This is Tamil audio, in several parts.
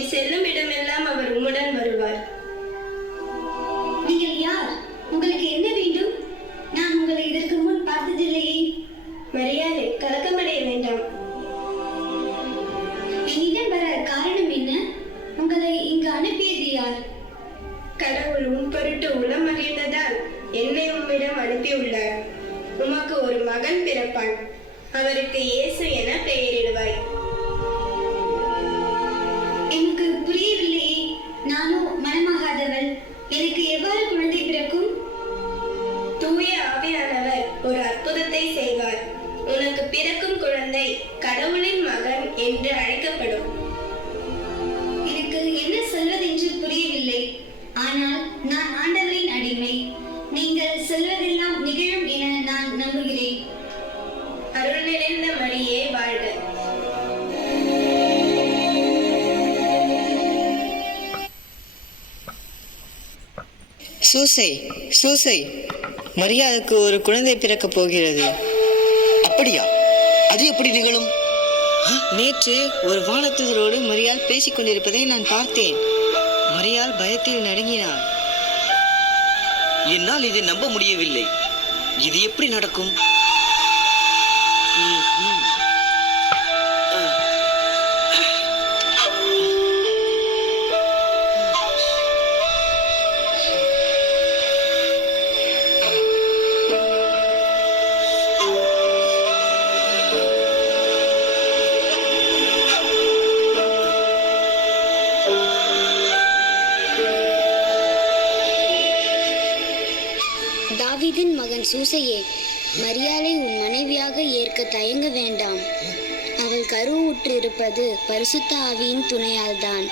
நீர் செல்லும் இடமெல்லாம் அவர் உம்முடன் வருவார். நீங்கள் யார்? உங்களுக்கு என்ன வேண்டும்? நான் உங்களை இதற்கு முன் பார்த்ததில்லையே. மரியாதை, கலக்கமடைய வேண்டாம். என்னிடம் வர காரணம் என்ன? உங்களை இங்கு அனுப்பியது யார்? கடவுள் உன் பொருட்டு உளம் அறிந்ததால் என்னை உம்மிடம் அனுப்பியுள்ளார். உமக்கு ஒரு மகன் பிறப்பான். அவருக்கு இயேசு என பெயரிடுவாய். எனக்கு புரியவில்லையே. நானோ மனமாகாதவள். எனக்கு எவ்வாறு குழந்தை பிறக்கும்? தூய ஆவியானவர் ஒரு அற்புதத்தை செய்வார். உனக்கு பிறக்கும் குழந்தை கடவுளின் மகன் என்று அழைக்கப்படும். எனக்கு என்ன சொல்வதென்று புரியவில்லை. ஆனால் நான் ஆண்டவரின் அடிமை. நீங்கள் சொல்வதெல்லாம் நிகழும் என நான் நம்புகிறேன். அருள் நிறைந்த மரியே வாழ்க. சூசை, மரியாளுக்கு ஒரு குழந்தை பிறக்க போகிறது. அப்படியா? அது எப்படி நிகழும்? நேற்று ஒரு வானதூதரோடு மரியாள் பேசிக் கொண்டிருப்பதை நான் பார்த்தேன். மரியாள் பயத்தில் நடுங்கினாள். என்னால் இதை நம்ப முடியவில்லை. இது எப்படி நடக்கும்? தாவீதின் மகன் சூசையே, மரியாளை உன் மனைவியாக ஏற்க தயங்க வேண்டாம். அவள் கருவுற்று இருப்பது பரிசுத்த ஆவியின் துணையால் தான்.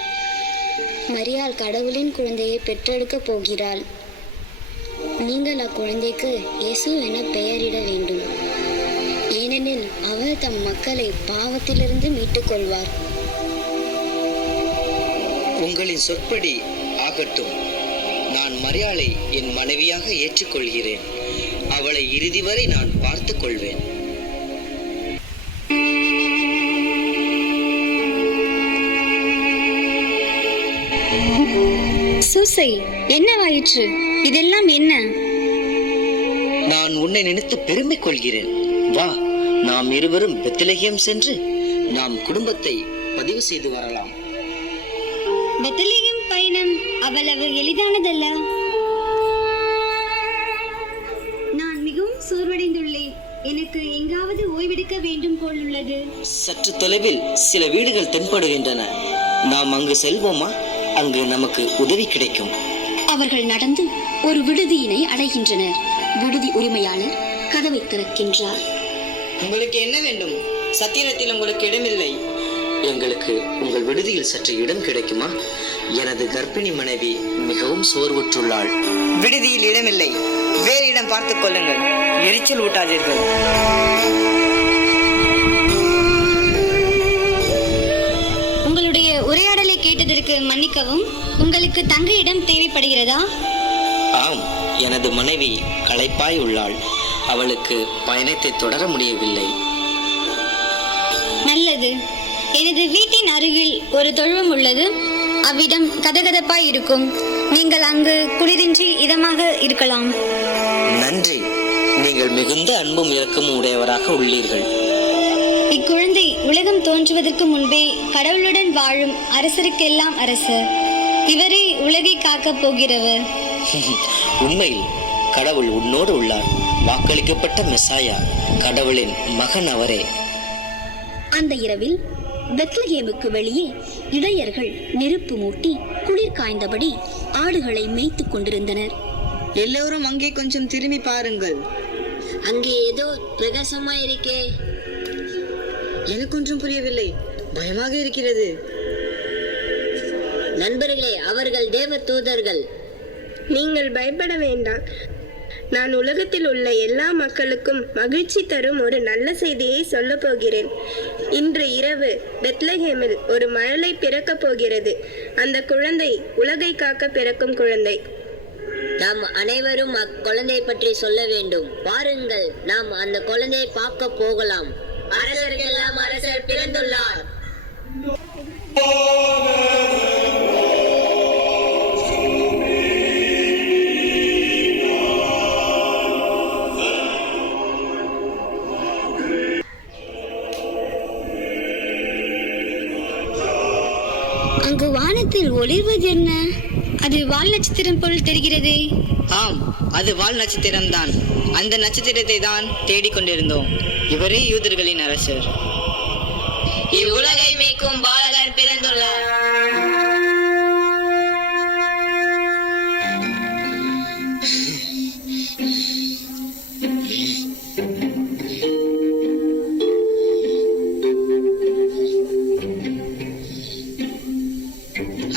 மரியாள் கடவுளின் குழந்தையை பெற்றெடுக்கப் போகிறாள். நீங்கள் அக்குழந்தைக்கு இயேசு என பெயரிட வேண்டும். ஏனெனில் அவர் தம் மக்களை பாவத்திலிருந்து மீட்டுக் கொள்வார். உங்களின் சொற்படி ஆகட்டும். நான் மரியாளை என் மனைவியாக ஏற்றுக்கொள்கிறேன். அவளை இறுதி வரை நான் பார்த்துக் கொள்வேன். சூசை, என்னவாயிற்று? இதெல்லாம் என்ன? நான் உன்னை நினைத்து பெருமை கொள்கிறேன். வா, நாம் இருவரும் பெத்லகேம் சென்று நாம் குடும்பத்தை பதிவு செய்து வரலாம். பெத்லகேம் பயணம் அவ்வளவு எளிதானதல்ல. நான் மிகவும் சோர்வடைந்துள்ளேன். எனக்கு எங்காவது ஓய்வெடுக்க வேண்டும் போல் உள்ளது. சற்று தொலைவில் சில வீடுகள் தென்படுகின்றன. நாம் அங்கு செல்வோமா? அங்கு நமக்கு உதவி கிடைக்கும். அவர்கள் நடந்து ஒரு விடுதியினை அடைகின்றனர். விடுதி உரிமையாளர் கதவை திறக்கின்றார். உங்களுக்கு என்ன வேண்டும்? சத்திரத்தில் உங்களுக்கு இடமில்லை. எங்களுக்கு உங்கள் விடுதியில் சற்று இடம் கிடைக்குமா? எனது கர்ப்பிணி மனைவி மிகவும் சோர்வுற்றுள்ளாள். விடுதியில் இடமில்லை. வேறு இடம் பார்த்துக் கொள்ளுங்கள். எரிச்சல் ஊட்டாதீர்கள். உங்களுடைய உரையாடலை கேட்டதற்கு மன்னிக்கவும். உங்களுக்கு தங்க இடம் தேவைப்படுகிறதா? ஆம், எனது மனைவி களைப்பாய் உள்ளாள். அவளுக்கு பயணத்தை தொடர முடியவில்லை. நல்லது. எனது வீட்டின் அருகில் ஒரு தொழுவம் உள்ளது. அவ்விடம் கதகதப்பாய் இருக்கும். நீங்கள் அங்கு குளிரின்றி இதமாக இருக்கலாம். நன்றி. நீங்கள் மிகுந்த அன்பும் இரக்கமும் உடையவராக உள்ளீர்கள். இக்குழந்தை உலகம் தோன்றுவதற்கு முன்பே கடவுளுடன் வாழும் அரசருக்கெல்லாம் அரசர். இவரே உலகை காக்கப் போகிறவர். உண்மையில் கடவுள் உன்னோடு உள்ளார். வாக்களிக்கப்பட்ட மெசாயா, கடவுளின் மகன் அவரே. அந்த இரவில் பெத்லகேமுக்கு வெளியே இடையர்கள் நெருப்பு மூட்டி குளிர் காய்ந்தபடி ஆடுகளை மேய்த்து கொண்டிருந்தனர். எல்லோரும் அங்கே கொஞ்சம் திரும்பி பாருங்கள். அங்கே ஏதோ பிரகாசமாயிருக்கே. எனக்கு ஒன்றும் புரியவில்லை. பயமாக இருக்கிறது. நண்பர்களே, அவர்கள் தேவ தூதர்கள். நீங்கள் பயப்பட வேண்டாம். நான் உலகத்தில் உள்ள எல்லா மக்களுக்கும் மகிழ்ச்சி தரும் ஒரு நல்ல செய்தியை சொல்ல போகிறேன். இன்று இரவு பெத்லகேமில் ஒரு மழலை பிறக்க போகிறது. அந்த குழந்தை உலகை காக்க பிறக்கும் குழந்தை. நாம் அனைவரும் அக்குழந்தை பற்றி சொல்ல வேண்டும். பாருங்கள், நாம் அந்த குழந்தையை பார்க்க போகலாம். அரசருக்கெல்லாம் அரசர் பிறந்துள்ளார். அதில் ஒளிர்வது என்ன? அது வால் நட்சத்திரம் போல் தெரிகிறதே. ஆம், அது வால் நட்சத்திரம்தான். அந்த நட்சத்திரத்தை தான் தேடிக்கொண்டிருந்தோம். இவரே யூதர்களின் அரசர். இவ்வுலகை மீட்கும் பாலகர் பிறந்துள்ளார்.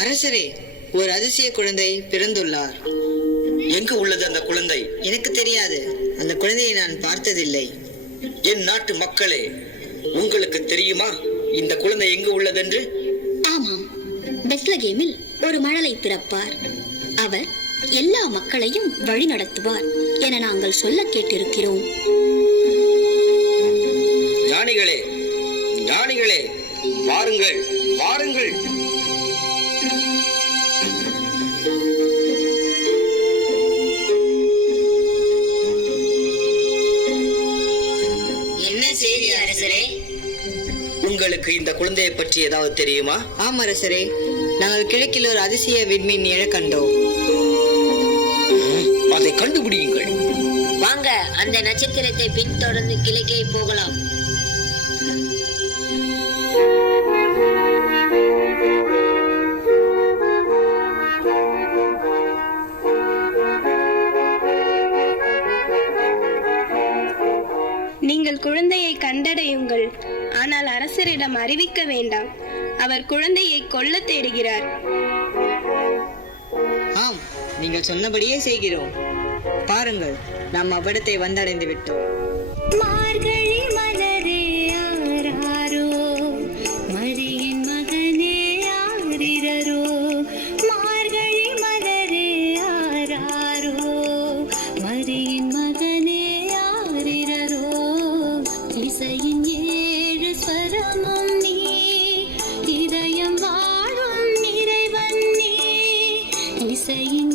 அரசரே, ஒரு அதிசய குழந்தை பிறந்துள்ளார். எங்கு உள்ளது அந்த குழந்தை? எனக்கு தெரியாது. அந்த குழந்தையை நான் பார்த்ததில்லை. என் நாட்டு மக்களே, உங்களுக்கு தெரியுமா இந்த குழந்தை எங்கு உள்ளதென்று? ஆமாம், பெத்லகேமில் ஒரு மழலை பிறப்பார். அவர் எல்லா மக்களையும் வழி நடத்துவார் என நாங்கள் சொல்ல கேட்டிருக்கிறோம். ஞானிகளே, ஞானிகளே, வாருங்கள், வாருங்கள். என்ன செய்தி அரசரே? உங்களுக்கு இந்த குழந்தையை பற்றி ஏதாவது தெரியுமா? ஆம் அரசரே, நாங்கள் கிழக்கில் ஒரு அதிசய விண்மீன் எழக் கண்டோம். அதை கண்டுபிடியுங்கள். வாங்க, அந்த நட்சத்திரத்தை பின்தொடர்ந்து கிழக்கே போகலாம். நீங்கள் குழந்தையை கண்டடையுங்கள். ஆனால் அரசரிடம் அறிவிக்க வேண்டாம். அவர் குழந்தையை கொல்ல தேடுகிறார். ஆம், நீங்கள் சொன்னபடியே செய்கிறோம். பாருங்கள், நாம் அவ்விடத்தை வந்தடைந்து விட்டோம். மார்கழி மலரே ஆராரோ, மரியின் மகனே ஆரிரரோ. மார்கழி மலரே ஆராரோ, மரியின் மகனே ஆரிரரோ. இசையின் ஏழு ஸ்வரமும் நீ, இதயம் வாழும் இறைவன் நீ. இசையின்